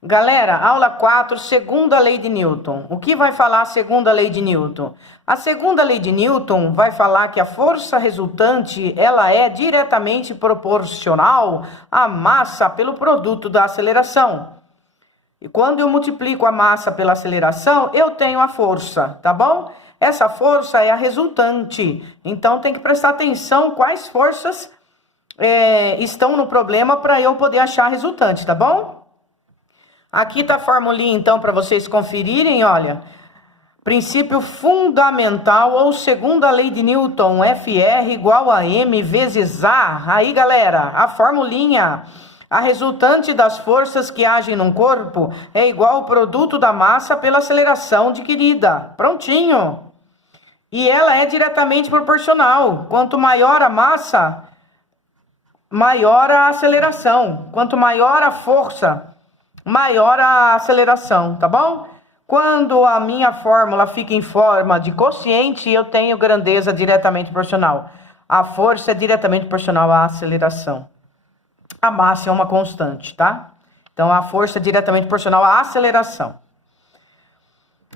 Galera, aula 4, segunda lei de Newton. O que vai falar a segunda lei de Newton? A segunda lei de Newton vai falar que a força resultante, ela é diretamente proporcional à massa pelo produto da aceleração. E quando eu multiplico a massa pela aceleração, eu tenho a força, tá bom? Essa força é a resultante. Então tem que prestar atenção quais forças estão no problema para eu poder achar a resultante, tá bom? Aqui está a formulinha, então, para vocês conferirem, olha. Princípio fundamental ou segunda lei de Newton, FR igual a M vezes A. Aí, galera, a formulinha. A resultante das forças que agem num corpo é igual ao produto da massa pela aceleração adquirida. Prontinho. E ela é diretamente proporcional. Quanto maior a massa, maior a aceleração. Quanto maior a força, maior a aceleração, tá bom? Quando a minha fórmula fica em forma de quociente, eu tenho grandeza diretamente proporcional. A força é diretamente proporcional à aceleração. A massa é uma constante, tá? Então, a força é diretamente proporcional à aceleração.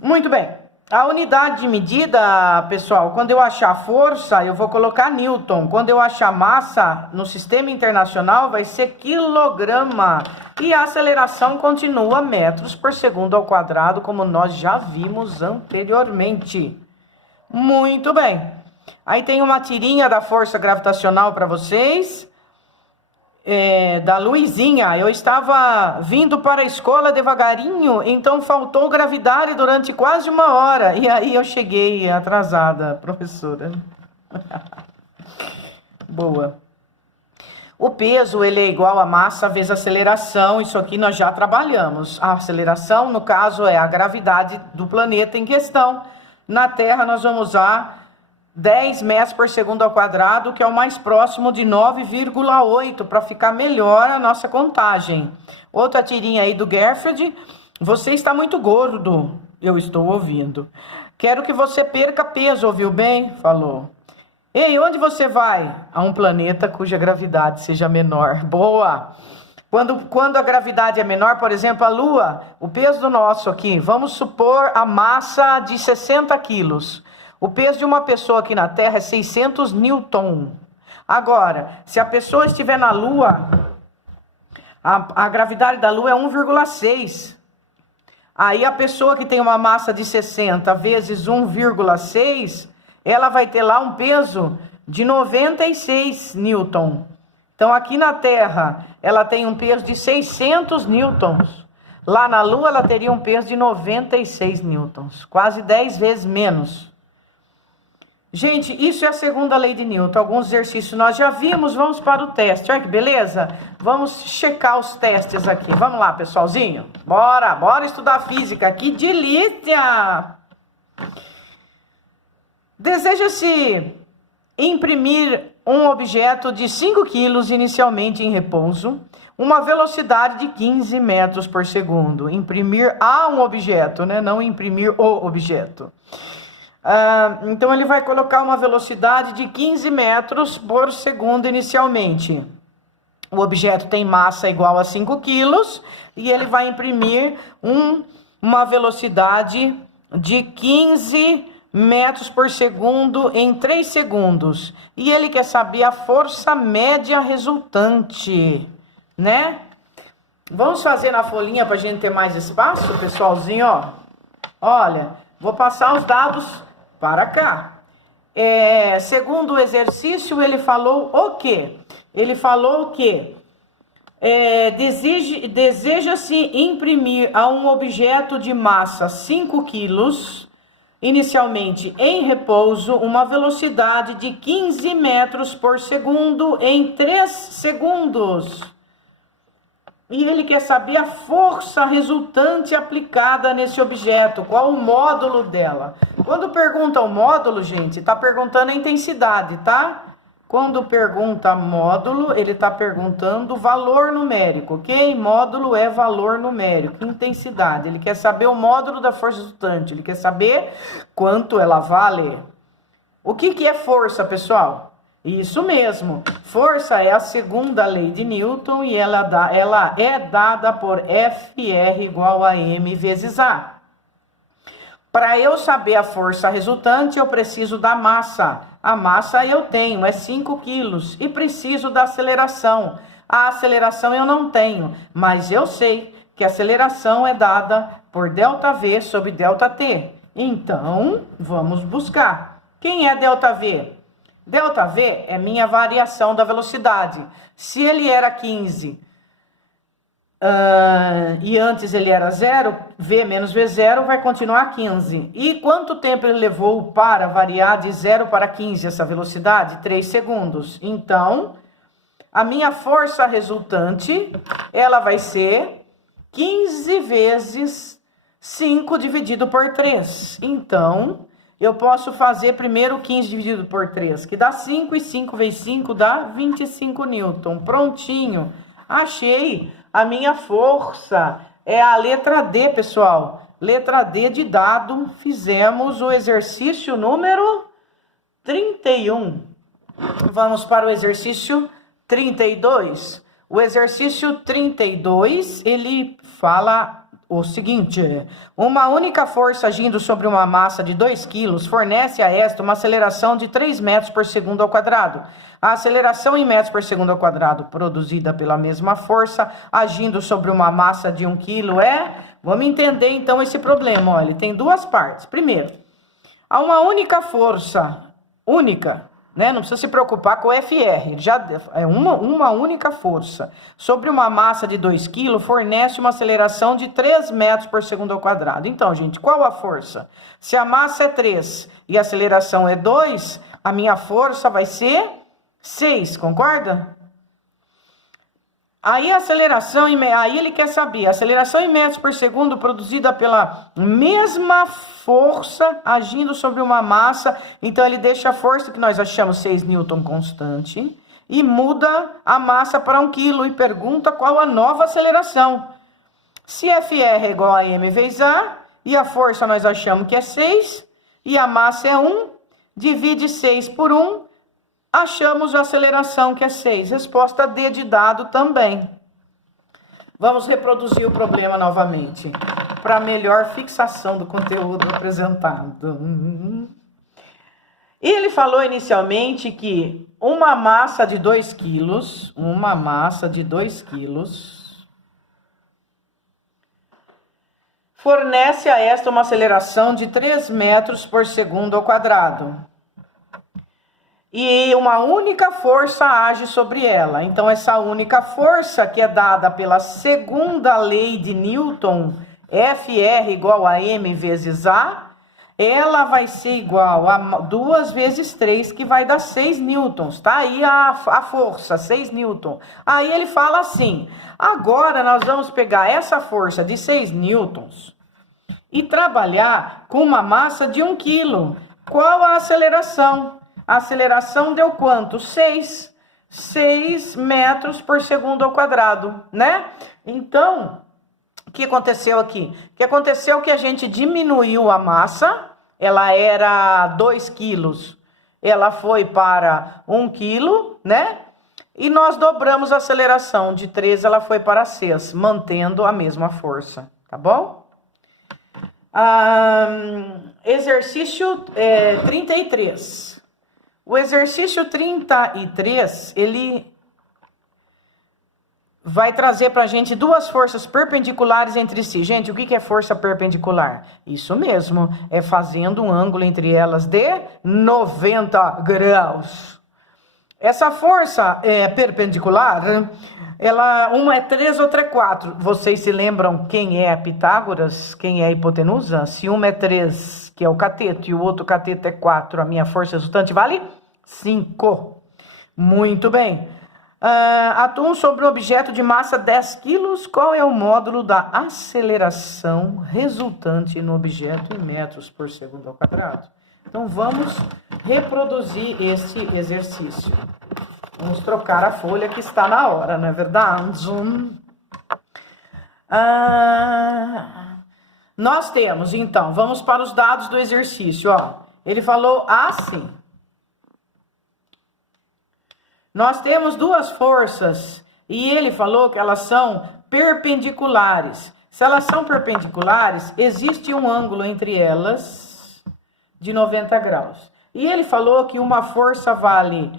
Muito bem. A unidade de medida, pessoal, quando eu achar força, eu vou colocar Newton. Quando eu achar massa, no sistema internacional, vai ser quilograma. E a aceleração continua metros por segundo ao quadrado, como nós já vimos anteriormente. Muito bem. Aí tem uma tirinha da força gravitacional para vocês. Da Luizinha. Eu estava vindo para a escola devagarinho, então faltou gravidade durante quase 1 hora. E aí eu cheguei atrasada, professora. Boa. O peso, ele é igual a massa vezes a aceleração. Isso aqui nós já trabalhamos. A aceleração, no caso, é a gravidade do planeta em questão. Na Terra, nós vamos usar 10 metros por segundo ao quadrado, que é o mais próximo de 9,8, para ficar melhor a nossa contagem. Outra tirinha aí do Garfield. Você está muito gordo, eu estou ouvindo. Quero que você perca peso, ouviu bem? Falou. Ei, onde você vai? A um planeta cuja gravidade seja menor. Boa! Quando a gravidade é menor, por exemplo, a Lua, o peso do nosso aqui, vamos supor a massa de 60 quilos. O peso de uma pessoa aqui na Terra é 600 newton. Agora, se a pessoa estiver na Lua, a gravidade da Lua é 1,6. Aí a pessoa que tem uma massa de 60 vezes 1,6, ela vai ter lá um peso de 96 newton. Então aqui na Terra, ela tem um peso de 600 newtons. Lá na Lua, ela teria um peso de 96 newtons. Quase 10 vezes menos. Gente, isso é a segunda lei de Newton. Alguns exercícios nós já vimos, vamos para o teste. Olha que beleza? Vamos checar os testes aqui. Vamos lá, pessoalzinho? Bora estudar física. Que delícia! Deseja-se imprimir um objeto de 5 quilos inicialmente em repouso, uma velocidade de 15 metros por segundo. Imprimir a um objeto, né? Não imprimir o objeto. Então ele vai colocar uma velocidade de 15 metros por segundo inicialmente. O objeto tem massa igual a 5 quilos e ele vai imprimir uma velocidade de 15 metros por segundo em 3 segundos. E ele quer saber a força média resultante, né? Vamos fazer na folhinha para a gente ter mais espaço, pessoalzinho, ó. Olha, vou passar os dados para cá. Segundo o exercício, ele falou o quê? Ele falou que deseja-se imprimir a um objeto de massa 5 quilos, inicialmente em repouso, uma velocidade de 15 metros por segundo em 3 segundos. E ele quer saber a força resultante aplicada nesse objeto, qual o módulo dela. Quando pergunta o módulo, gente, está perguntando a intensidade, tá? Quando pergunta módulo, ele está perguntando valor numérico, ok? Módulo é valor numérico, intensidade. Ele quer saber o módulo da força resultante, ele quer saber quanto ela vale. O que é força, pessoal? Isso mesmo. Força é a segunda lei de Newton e ela é dada por Fr igual a m vezes A. Para eu saber a força resultante, eu preciso da massa. A massa eu tenho, é 5 quilos. E preciso da aceleração. A aceleração eu não tenho, mas eu sei que a aceleração é dada por ΔV sobre ΔT. Então, vamos buscar. Quem é ΔV? ΔV é minha variação da velocidade. Se ele era 15 e antes ele era 0, V menos V0 vai continuar 15. E quanto tempo ele levou para variar de 0 para 15 essa velocidade? 3 segundos. Então, a minha força resultante, ela vai ser 15 vezes 5 dividido por 3. Então, eu posso fazer primeiro 15 dividido por 3, que dá 5, e 5 vezes 5 dá 25 newton. Prontinho. Achei. A minha força é a letra D, pessoal. Letra D de dado. Fizemos o exercício número 31. Vamos para o exercício 32. O exercício 32, ele fala o seguinte: uma única força agindo sobre uma massa de 2 kg fornece a esta uma aceleração de 3 metros por segundo ao quadrado. A aceleração em metros por segundo ao quadrado produzida pela mesma força agindo sobre uma massa de 1 kg é... Vamos entender então esse problema. Olha, ele tem duas partes. Primeiro, há uma única força, única, né? Não precisa se preocupar com o FR, já é uma única força sobre uma massa de 2 kg fornece uma aceleração de 3 metros por segundo ao quadrado. Então, gente, qual a força? Se a massa é 3 e a aceleração é 2, a minha força vai ser 6, concorda? Aí a aceleração, aí ele quer saber, a aceleração em metros por segundo produzida pela mesma força agindo sobre uma massa. Então ele deixa a força que nós achamos 6 newton constante e muda a massa para 1 kg e pergunta qual a nova aceleração. Se Fr é igual a m vezes A e a força nós achamos que é 6 e a massa é 1, divide 6 por 1, achamos a aceleração que é 6. Resposta D de dado também. Vamos reproduzir o problema novamente, para melhor fixação do conteúdo apresentado. E ele falou inicialmente que uma massa de 2 quilos, fornece a esta uma aceleração de 3 metros por segundo ao quadrado. E uma única força age sobre ela. Então, essa única força, que é dada pela segunda lei de Newton, Fr igual a m vezes A, ela vai ser igual a 2 vezes 3, que vai dar 6 newtons. Tá aí a força, 6 newtons. Aí ele fala assim: agora nós vamos pegar essa força de 6 newtons e trabalhar com uma massa de 1 kg. Qual a aceleração? A aceleração deu quanto? 6 metros por segundo ao quadrado, né? Então, o que aconteceu aqui? O que aconteceu é que a gente diminuiu a massa, ela era 2 quilos, ela foi para 1 quilo, né? E nós dobramos a aceleração, de 3 ela foi para 6, mantendo a mesma força, tá bom? Exercício 33. O exercício 33, ele vai trazer para a gente duas forças perpendiculares entre si. Gente, o que é força perpendicular? Isso mesmo, é fazendo um ângulo entre elas de 90 graus. Essa força perpendicular, uma é 3, outra é 4. Vocês se lembram quem é Pitágoras, quem é a hipotenusa? Se uma é 3, que é o cateto, e o outro cateto é 4, a minha força resultante vale 5. Muito bem. Atum sobre um objeto de massa 10 kg, qual é o módulo da aceleração resultante no objeto em metros por segundo ao quadrado? Então, vamos reproduzir esse exercício. Vamos trocar a folha que está na hora, não é verdade? Nós temos, então, vamos para os dados do exercício. Ó. Ele falou assim: Nós temos duas forças e ele falou que elas são perpendiculares. Se elas são perpendiculares, existe um ângulo entre elas de 90 graus. E ele falou que uma força vale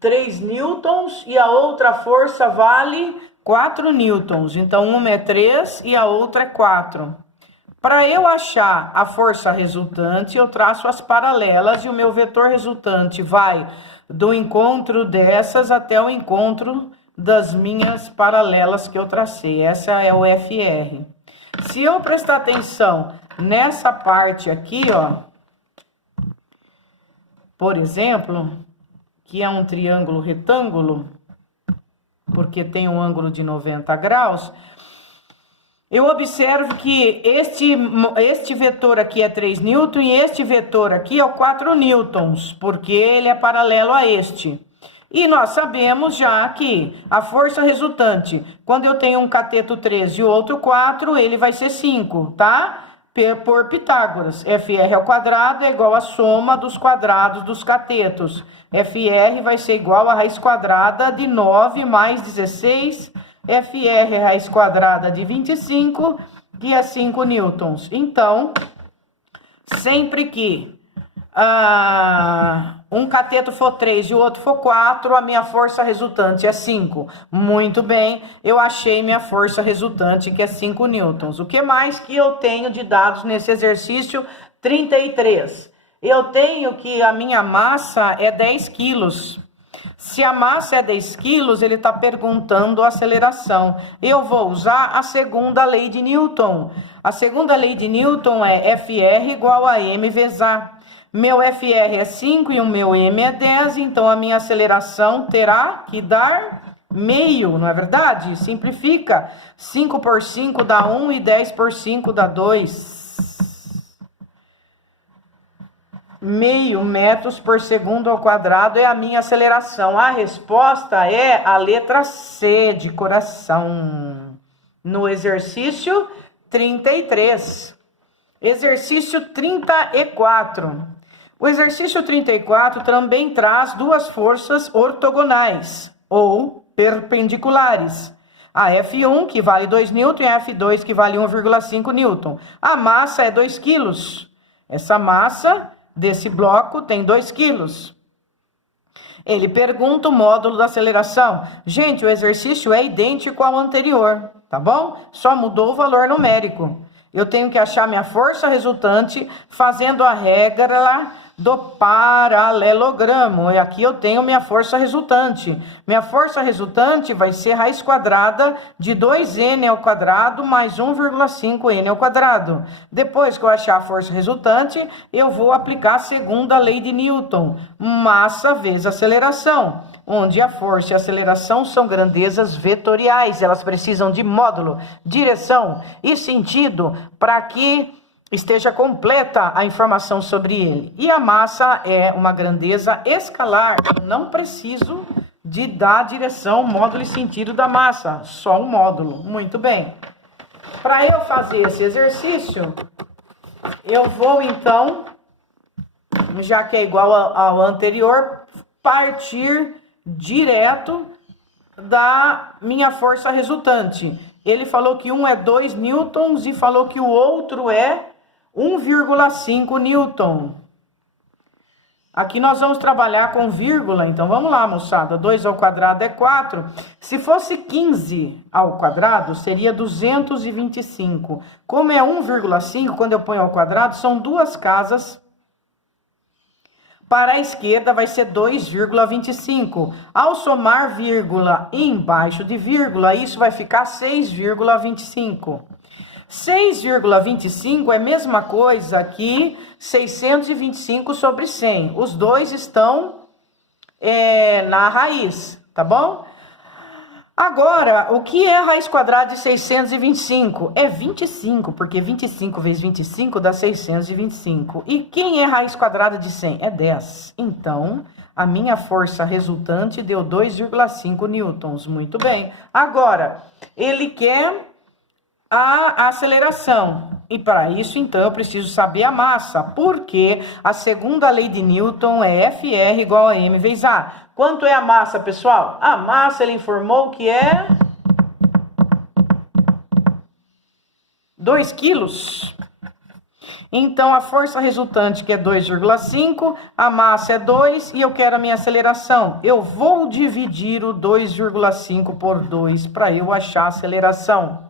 3 newtons e a outra força vale 4 newtons. Então, uma é 3 e a outra é 4. Para eu achar a força resultante, eu traço as paralelas e o meu vetor resultante vai do encontro dessas até o encontro das minhas paralelas que eu tracei. Essa é o FR. Se eu prestar atenção nessa parte aqui, ó, por exemplo, que é um triângulo retângulo, porque tem um ângulo de 90 graus, eu observo que este vetor aqui é 3 newtons e este vetor aqui é o 4 newtons, porque ele é paralelo a este. E nós sabemos já que a força resultante, quando eu tenho um cateto 3 e o outro 4, ele vai ser 5, tá? Por Pitágoras. FR ao quadrado é igual à soma dos quadrados dos catetos. FR vai ser igual a raiz quadrada de 9 mais 16. FR raiz quadrada de 25, que é 5 newtons. Então, sempre que um cateto for 3 e o outro for 4, a minha força resultante é 5. Muito bem, eu achei minha força resultante, que é 5 newtons. O que mais que eu tenho de dados nesse exercício 33? Eu tenho que a minha massa é 10 quilos. Se a massa é 10 quilos, ele está perguntando a aceleração. Eu vou usar a segunda lei de Newton. A segunda lei de Newton é FR igual a M vezes A. Meu FR é 5 e o meu M é 10, então a minha aceleração terá que dar meio, não é verdade? Simplifica. 5 por 5 dá 1 e 10 por 5 dá 2. Meio metros por segundo ao quadrado é a minha aceleração. A resposta é a letra C de coração. No exercício 33. Exercício 34. O exercício 34 também traz duas forças ortogonais ou perpendiculares. A F1, que vale 2 newton, e a F2, que vale 1,5 newton. A massa é 2 quilos. Essa massa desse bloco tem 2 quilos. Ele pergunta o módulo da aceleração. Gente, o exercício é idêntico ao anterior, tá bom? Só mudou o valor numérico. Eu tenho que achar minha força resultante fazendo a regra do paralelogramo. E aqui eu tenho minha força resultante. Minha força resultante vai ser raiz quadrada de 2n ao quadrado mais 1,5n ao quadrado. Depois que eu achar a força resultante, eu vou aplicar a segunda lei de Newton. Massa vezes aceleração, onde a força e a aceleração são grandezas vetoriais. Elas precisam de módulo, direção e sentido para que esteja completa a informação sobre ele. E a massa é uma grandeza escalar. Eu não preciso de dar direção, módulo e sentido da massa. Só um módulo. Muito bem. Para eu fazer esse exercício, eu vou então, já que é igual ao anterior, partir direto da minha força resultante. Ele falou que um é 2 newtons e falou que o outro é 1,5 newton. Aqui nós vamos trabalhar com vírgula, então vamos lá, moçada. 2 ao quadrado é 4. Se fosse 15 ao quadrado, seria 225. Como é 1,5, quando eu ponho ao quadrado, são duas casas. Para a esquerda vai ser 2,25. Ao somar vírgula embaixo de vírgula, isso vai ficar 6,25. 6,25 é a mesma coisa que 625 sobre 100. Os dois estão na raiz, tá bom? Agora, o que é a raiz quadrada de 625? É 25, porque 25 vezes 25 dá 625. E quem é a raiz quadrada de 100? É 10. Então, a minha força resultante deu 2,5 newtons. Muito bem. Agora, ele quer a aceleração. E para isso, então, eu preciso saber a massa, porque a segunda lei de Newton é FR igual a M vezes A. Quanto é a massa, pessoal? A massa, ele informou que é 2 quilos. Então, a força resultante, que é 2,5, a massa é 2 e eu quero a minha aceleração. Eu vou dividir o 2,5 por 2 para eu achar a aceleração.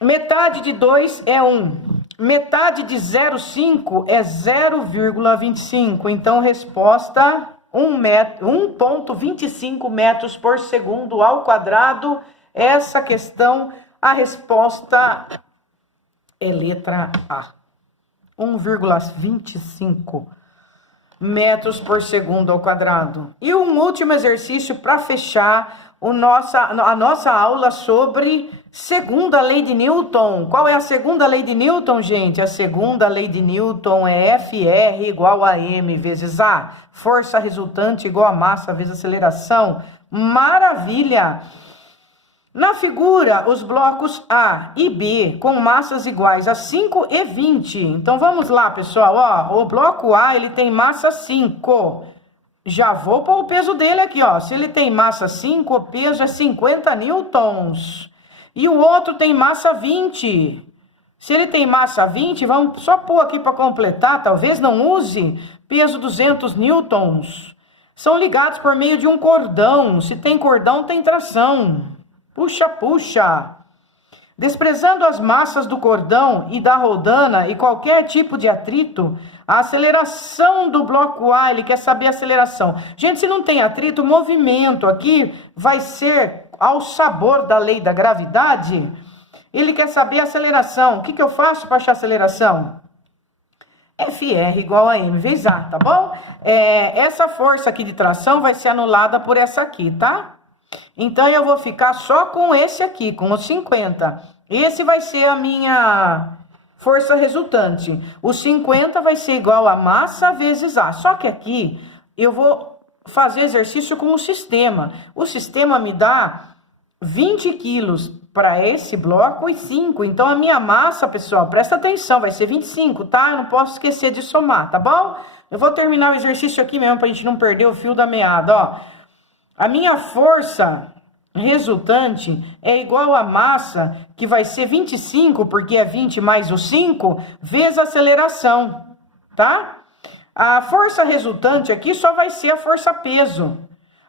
Metade de 2 é 1. Metade de 0,5 é 0,25. Então, resposta 1,25 metros por segundo ao quadrado. Essa questão, a resposta é letra A. 1,25 metros por segundo ao quadrado. E um último exercício para fechar a nossa aula sobre segunda lei de Newton. Qual é a segunda lei de Newton, gente? A segunda lei de Newton é FR igual a M vezes A. Força resultante igual a massa vezes aceleração. Maravilha! Na figura, os blocos A e B com massas iguais a 5 e 20. Então, vamos lá, pessoal. Ó, o bloco A, ele tem massa 5. Já vou pôr o peso dele aqui, ó. Se ele tem massa 5, o peso é 50 newtons. E o outro tem massa 20. Se ele tem massa 20, vamos só pôr aqui para completar. Talvez não use. Peso 200 newtons. São ligados por meio de um cordão. Se tem cordão, tem tração. Puxa, puxa. Desprezando as massas do cordão e da rodana e qualquer tipo de atrito, a aceleração do bloco A, ele quer saber a aceleração. Gente, se não tem atrito, o movimento aqui vai ser ao sabor da lei da gravidade. Ele quer saber a aceleração. O que eu faço para achar a aceleração? FR igual a M vezes A, tá bom? Essa força aqui de tração vai ser anulada por essa aqui, tá? Então, eu vou ficar só com esse aqui, com os 50. Esse vai ser a minha força resultante. O 50 vai ser igual a massa vezes A. Só que aqui, eu vou fazer exercício com o sistema. O sistema me dá 20 quilos para esse bloco e 5. Então, a minha massa, pessoal, presta atenção, vai ser 25, tá? Eu não posso esquecer de somar, tá bom? Eu vou terminar o exercício aqui mesmo, para a gente não perder o fio da meada, ó. A minha força resultante é igual a massa, que vai ser 25, porque é 20 mais o 5, vezes a aceleração, tá? A força resultante aqui só vai ser a força-peso.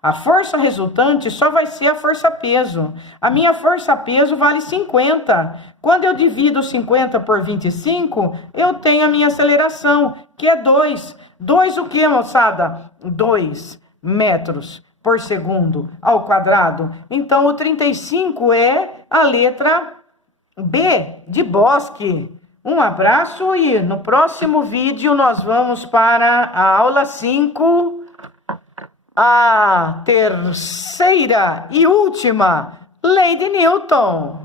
A força resultante só vai ser a força-peso. A minha força-peso vale 50. Quando eu divido 50 por 25, eu tenho a minha aceleração, que é 2. 2 o que, moçada? 2 metros por segundo ao quadrado. Então, o 35 é a letra B de Bosque. Um abraço e no próximo vídeo nós vamos para a aula 5, a terceira e última lei de Newton.